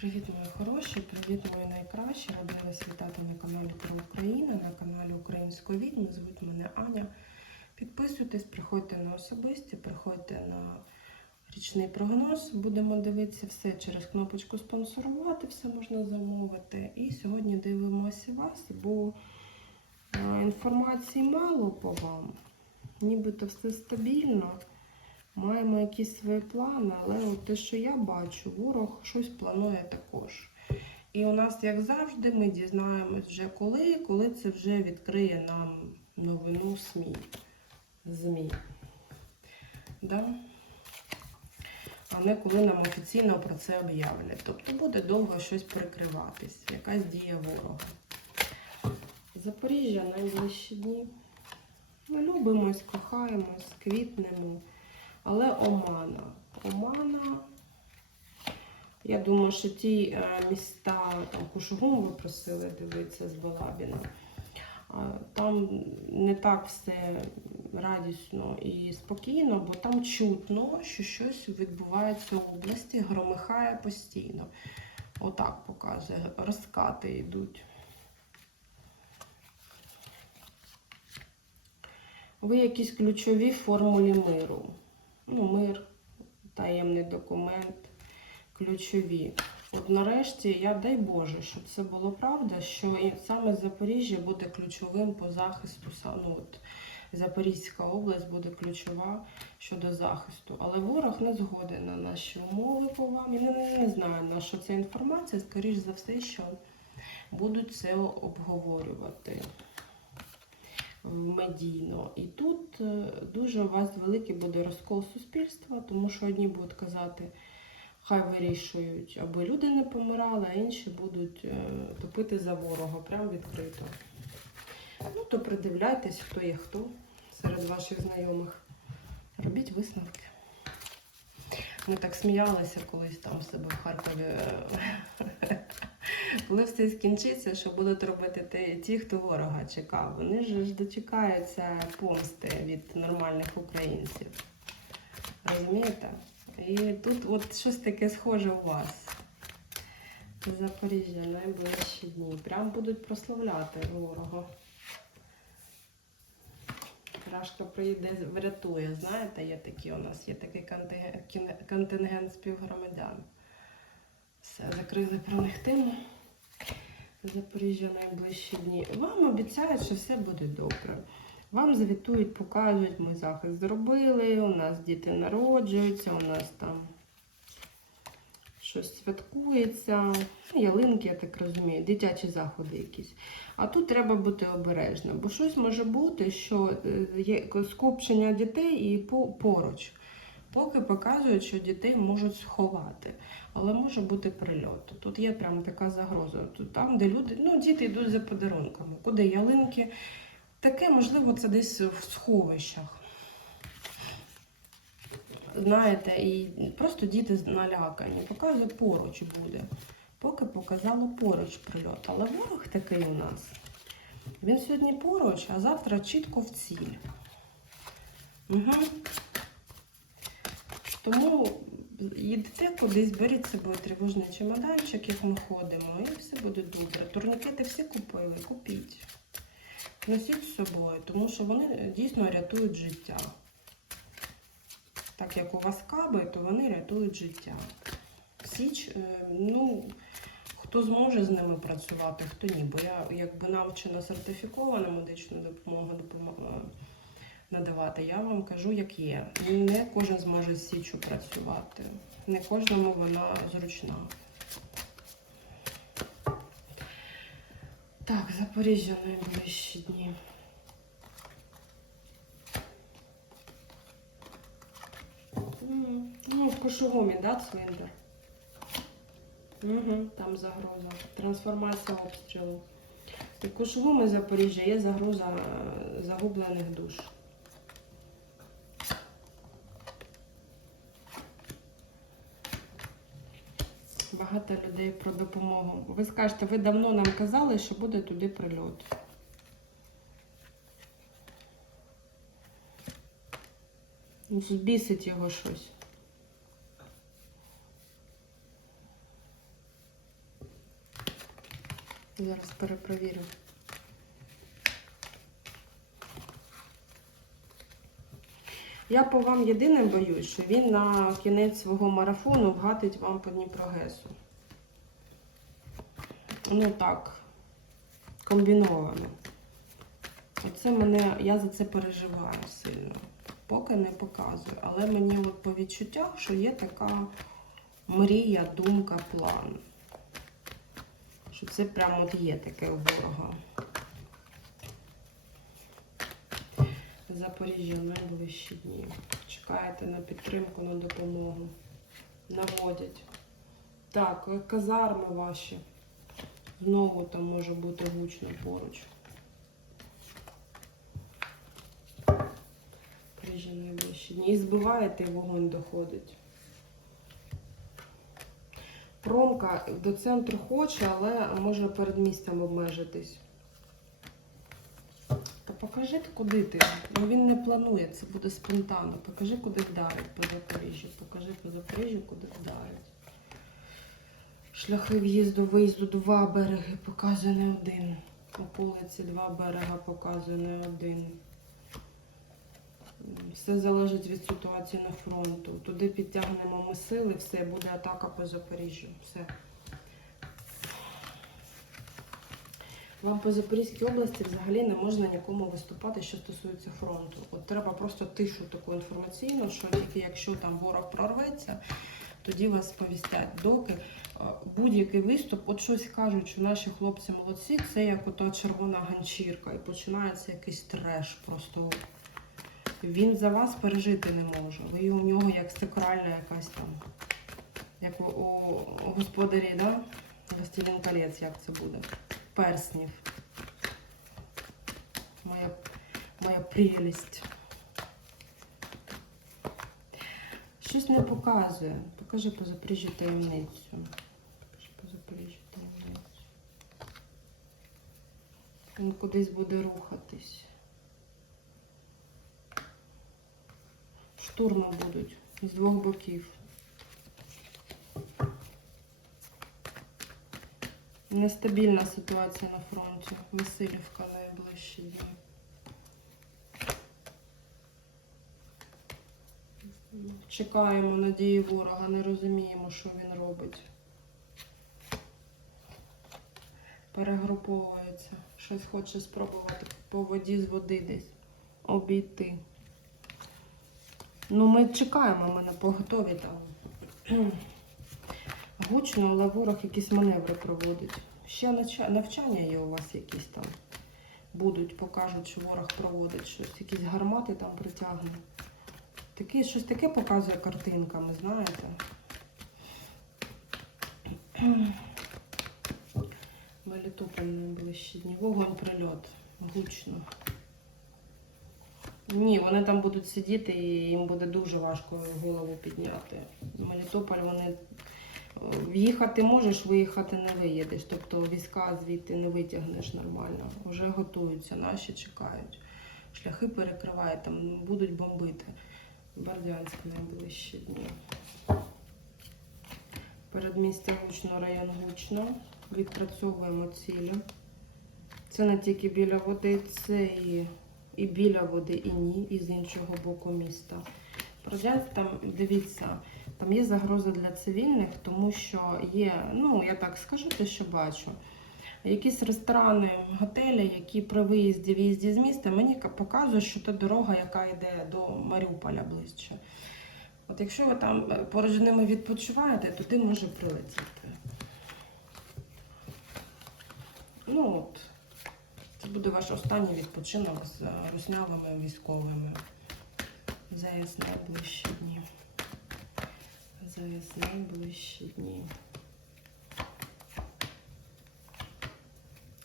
Привіт, мої хороші, привіт, мої найкращі. Рада вас вітати на каналі про Україну, на каналі Української відьми. Звуть мене Аня. Підписуйтесь, приходьте на особисті, приходьте на річний прогноз. Будемо дивитися все через кнопочку спонсорувати, все можна замовити. І сьогодні дивимося вас, бо е, інформації мало по вам. Нібито все стабільно. Маємо якісь свої плани, але от те, що я бачу, ворог щось планує також. І у нас, як завжди, ми дізнаємось вже коли, коли це вже відкриє нам новину СМІ. ЗМІ. Да? А не коли нам офіційно про це об'являть. Тобто буде довго щось прикриватись, якась дія ворога. Запоріжжя найближчі дні. Ми любимось, кохаємось, квітнемо. Але Омана. Омана. Я думаю, що ті е, міста, там Кушугум ви просили дивитися з Балабіна. Там не так все радісно і спокійно, бо там чутно, що щось відбувається в області, громихає постійно. Отак показує, розкати йдуть. Ви якісь ключові формулі миру. Ну, мир, таємний документ, ключові. От нарешті, я дай Боже, щоб це було правда, що саме Запоріжжя буде ключовим по захисту. Ну, от, Запорізька область буде ключова щодо захисту. Але ворог не згоден на наші умови по вам. Я не, не знаю, на що це інформація. Скоріш за все, що будуть це обговорювати медійно. І тут е, дуже у вас великий буде розкол суспільства, тому що одні будуть казати, хай вирішують, аби люди не помирали, а інші будуть е, топити за ворога, прямо відкрито. Ну, то придивляйтесь, хто є хто серед ваших знайомих. Робіть висновки. Ми так сміялися колись там в себе в Харкові. Коли все скінчиться, що будуть робити ті, хто ворога чекав. Вони ж дочекаються помсти від нормальних українців. Розумієте? І тут от щось таке схоже у вас. Запоріжжя найближчі дні. Прям будуть прославляти ворога. Рашка приїде, врятує. Знаєте, є такі у нас, є такий контингент співгромадян. Все, закрили про них тему. Запоріжжя найближчі дні. Вам обіцяють, що все буде добре. Вам звітують, покажуть, ми захист зробили, у нас діти народжуються, у нас там щось святкується. Ну, Ялинки, я так розумію, дитячі заходи якісь. А тут треба бути обережним, бо щось може бути, що е, є скупчення дітей і поруч. Поки показують, що дітей можуть сховати, але може бути прильот. Тут є прям така загроза. Тут там, де люди, ну, діти йдуть за подарунками, куди ялинки. Таке, можливо, це десь в сховищах. Знаєте, і просто діти налякані. Показує поруч буде. Поки показало поруч прильот. Але ворог такий у нас. Він сьогодні поруч, а завтра чітко в ціль. Угу. Тому їдете кудись, беріть з собою тривожний чемоданчик, як ми ходимо, і все буде добре. Турнікети всі купили, купіть. Носіть з собою, тому що вони дійсно рятують життя. Так як у вас каби, то вони рятують життя. Січ, е, ну, хто зможе з ними працювати, хто ні. Бо я якби навчена сертифікована медичну допомогу е, надавати, я вам кажу, як є. Не кожен зможе з січчю працювати. Не кожному вона зручна. Так, Запоріжжя найближчі дні. М, Ну, в Кошугумі, да, цвинтар? Угу, там загроза. Трансформація обстрілу. І в Запоріжжя є загроза е, загублених душ. Багато людей про допомогу. Ви скажете, ви давно нам казали, що буде туди прильот. Збісить його щось. Зараз перепровірю. Я по вам єдине боюсь, що він на кінець свого марафону вгатить вам по Дніпрогесу. Ну так, комбіновано. Оце мене, я за це переживаю сильно. Поки не показую. Але мені от по відчуттях, що є така мрія, думка, план. Що це прямо от є таке у ворога. Запоріжжя найближчі дні. Чекаєте на підтримку, на допомогу. Наводять. Так, казарми ваші. Знову там може бути гучно поруч. Запоріжжя найближчі дні. І збиваєте, і вогонь доходить. Промка до центру хоче, але може перед містом обмежитись. Та покажи, куди ти. Ну він не планує, це буде спонтанно. Покажи, куди вдарить по Запоріжжю. Покажи по Запоріжжю, куди вдарить. Шляхи в'їзду, виїзду, два береги показує не один. У вулиці два берега показує не один. Все залежить від ситуації на фронту. Туди підтягнемо ми сили, все, буде атака по Запоріжжю. Все. Вам по Запорізькій області взагалі не можна нікому виступати, що стосується фронту. От треба просто тишу таку інформаційну, що тільки якщо там ворог прорветься, тоді вас сповістять. Доки е, будь-який виступ, от щось кажуть, що наші хлопці молодці, це як ото червона ганчірка, і починається якийсь треш. Просто він за вас пережити не може. Ви у нього як сакральна якась там, як у, у господарі, да? Властелин колець, як це буде? Перснів. Моя, моя прелість. Щось не показує. Покажи по. Покажи по Запоріжжю таємницю. Він кудись буде рухатись. Штурми будуть з двох боків. Нестабільна ситуація на фронті. Васильівка найближчі дні. Чекаємо надії ворога, не розуміємо, що він робить. Перегруповується. Щось хоче спробувати по воді з води десь обійти. Ну, ми чекаємо, ми на поготові там. Гучно, але ворог якісь маневри проводить. Ще навчання є у вас якісь там. Будуть, покажуть, що ворог проводить щось, якісь гармати там притягне. Таке, щось таке показує картинками, знаєте. Мелітополь найближчі дні. Вогонь прильот. Гучно. Ні, вони там будуть сидіти і їм буде дуже важко голову підняти. Мелітополь вони е, в'їхати можеш, виїхати не виїдеш. Тобто війська звідти не витягнеш нормально. Вже готуються, наші чекають. Шляхи перекривають, там будуть бомбити. Бердянськ найближчі дні. Передмістя гучно, район гучно. Відпрацьовуємо цілі. Це не тільки біля води, це і, і біля води, і ні, і з іншого боку міста. Бердянськ, там, дивіться, там є загроза для цивільних, тому що є, ну я так скажу, те, що бачу. Якісь ресторани, готелі, які при виїзді виїзді з міста, мені ка- показують, що це дорога, яка йде до Маріуполя ближче. От якщо ви там е, поруч ними відпочиваєте, туди може прилетіти. Ну от, це буде ваш останній відпочинок з е, руснявими військовими. Заяс найближчі дні. Заяс найближчі дні.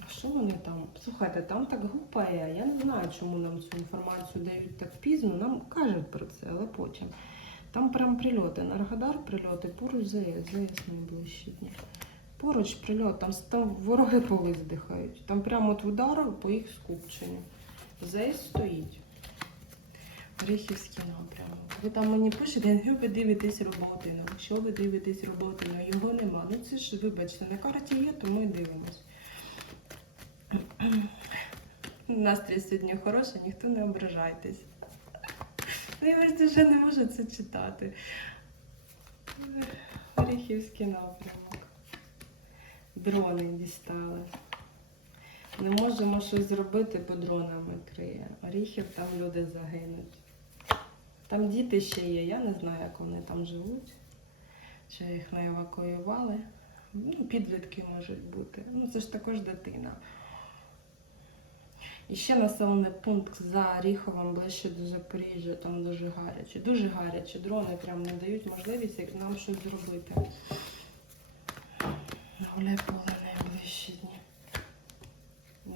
А що вони там? Слухайте, там так гупає. Я не знаю, чому нам цю інформацію дають так пізно. Нам кажуть про це, але потім. Там прям прильоти. Енергодар прильоти, поруч ЗАЕС, ЗАЕС найближчі дні. Поруч прильот, там, там вороги повиздихають. Там прямо от удар по їх скупченню. ЗАЕС стоїть. Оріхівський напрямок. Ви там мені пишете, ви дивитесь роботи. Ну, що ви дивитесь роботи, ну його нема. Ну це ж, вибачте, на карті є, то ми дивимось. Настрій сьогодні хороший, ніхто не ображайтесь. Ну, я вже не можу це читати. Оріхівський напрямок. Дрони дістали. Не можемо щось зробити, бо дронами криє. Оріхів там люди загинуть. Там діти ще є, я не знаю, як вони там живуть. Чи їх не евакуювали. Ну, підлітки можуть бути. Ну, це ж також дитина. І ще населений пункт за Оріховом ближче до Запоріжжя, там дуже гаряче. Дуже гаряче. Дрони прям не дають можливість як нам щось зробити. Гуляй найближчі дні.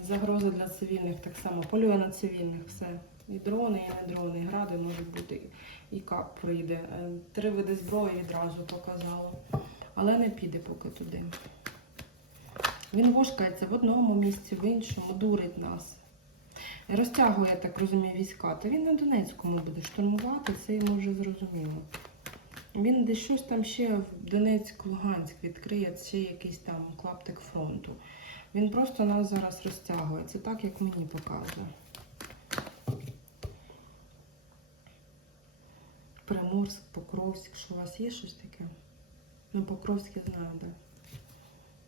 Загроза для цивільних так само. Полює на цивільних все. І дрони, і не дрони, і гради можуть бути, і кап прийде. Е, Три види зброї відразу показало. Але не піде поки туди. Він вошкається в одному місці, в іншому, дурить нас. Розтягує, я так розумію, війська. Та він на Донецькому буде штурмувати, це йому вже зрозуміло. Він десь щось там ще в Донецьк-Луганськ відкриє, ще якийсь там клаптик фронту. Він просто нас зараз розтягує. Це так, як мені показує. Приморськ, Покровськ, що у вас є щось таке? Ну, Покровськ я знаю, де.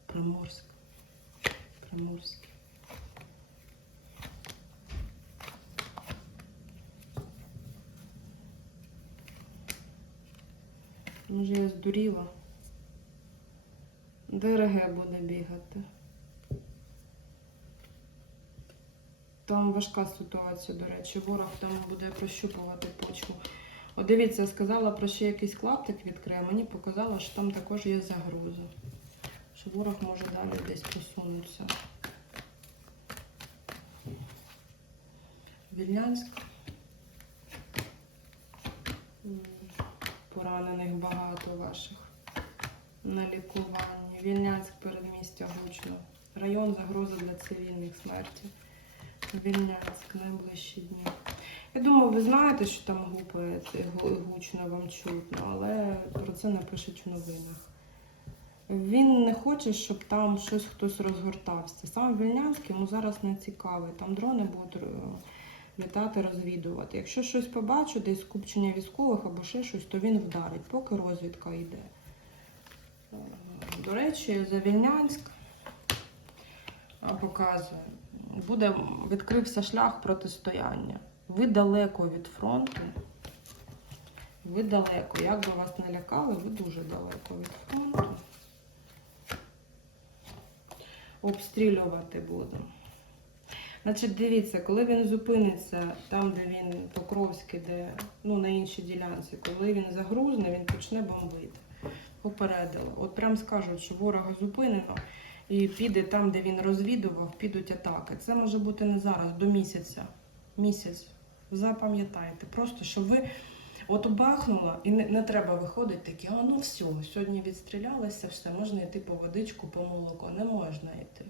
Приморськ. Приморськ. Може, я здуріла. ДРГ буде бігати. Там важка ситуація, до речі. Ворог там буде прощупувати почву. От дивіться, я сказала про ще якийсь клаптик відкриє. Мені показало, що там також є загроза. Що ворог може далі десь посунутися. Вільнянськ. Поранених багато ваших на лікуванні. Вільнянськ передмістя гучно. Район загроза для цивільних смерті. Вільнянськ найближчі дні. Я думаю, ви знаєте, що там гупає гучно вам чутно, але про це напишуть в новинах. Він не хоче, щоб там щось хтось розгортався. Сам Вільнянськ йому зараз не цікавий. Там дрони будуть е, літати, розвідувати. Якщо щось побачу, десь скупчення військових або ще щось, то він вдарить, поки розвідка йде. Е, До речі, за Вільнянськ а, показує, буде відкрився шлях протистояння. Ви далеко від фронту. Ви далеко. Як би вас не лякали, ви дуже далеко від фронту. Обстрілювати буду. Значить, дивіться, коли він зупиниться там, де він Покровський, де ну, на іншій ділянці, коли він загрузне, він почне бомбити. Попередили. От прям скажуть, що ворога зупинено і піде там, де він розвідував, підуть атаки. Це може бути не зараз, до місяця. Місяць. Запам'ятайте. Просто щоб ви от бахнуло, і не, не треба виходити такі, а ну все, сьогодні відстрілялися, все, можна йти по водичку, по молоко. Не можна йти.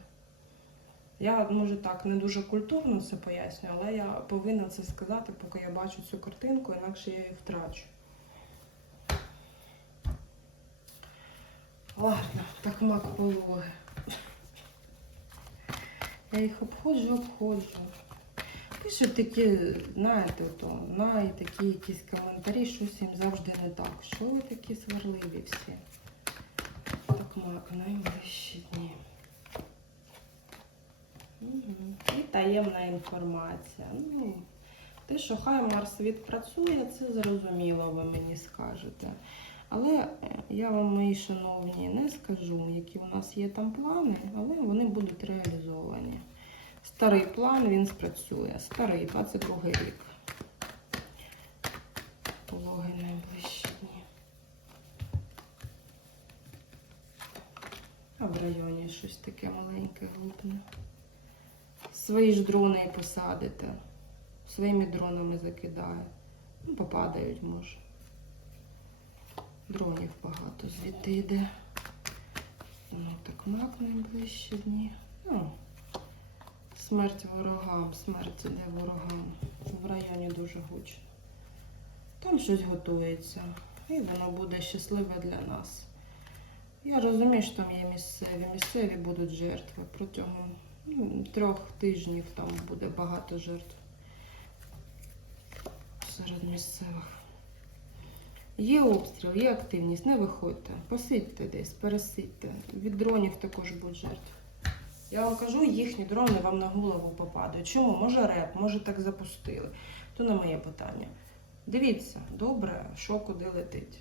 Я, може, так не дуже культурно це пояснюю, але я повинна це сказати, поки я бачу цю картинку, інакше я її втрачу. Ладно, так мак пологи. Я їх обходжу, обходжу. Пишуть такі, знаєте, то, на такі якісь коментарі, щось їм завжди не так. Що ви такі сварливі всі? Так мак, найближчі дні. Мгм. І таємна інформація. Ну, те, що хай Марс відпрацює, це зрозуміло, ви мені скажете. Але е, я вам, мої шановні, не скажу, які у нас є там плани, але вони будуть реалізовані. Старий план він спрацює. Старий, 22 рік. Пологи найближчі. А в районі щось таке маленьке гупне. Свої ж дрони і посадите. Своїми дронами закидає. Ну, попадають, може. Дронів багато звідти йде. Ну, так мак найближчі дні. Ну, смерть ворогам, смерть іде ворогам. В районі дуже гучно. Там щось готується. І воно буде щасливе для нас. Я розумію, що там є місцеві. Місцеві будуть жертви протягом Трьох тижнів там буде багато жертв серед місцевих. Є обстріл, є активність, не виходьте, посидьте десь, пересидьте. Від дронів також будуть жертви. Я вам кажу, їхні дрони вам на голову попадають. Чому? Може реп, може так запустили. То на моє питання. Дивіться, добре, що куди летить.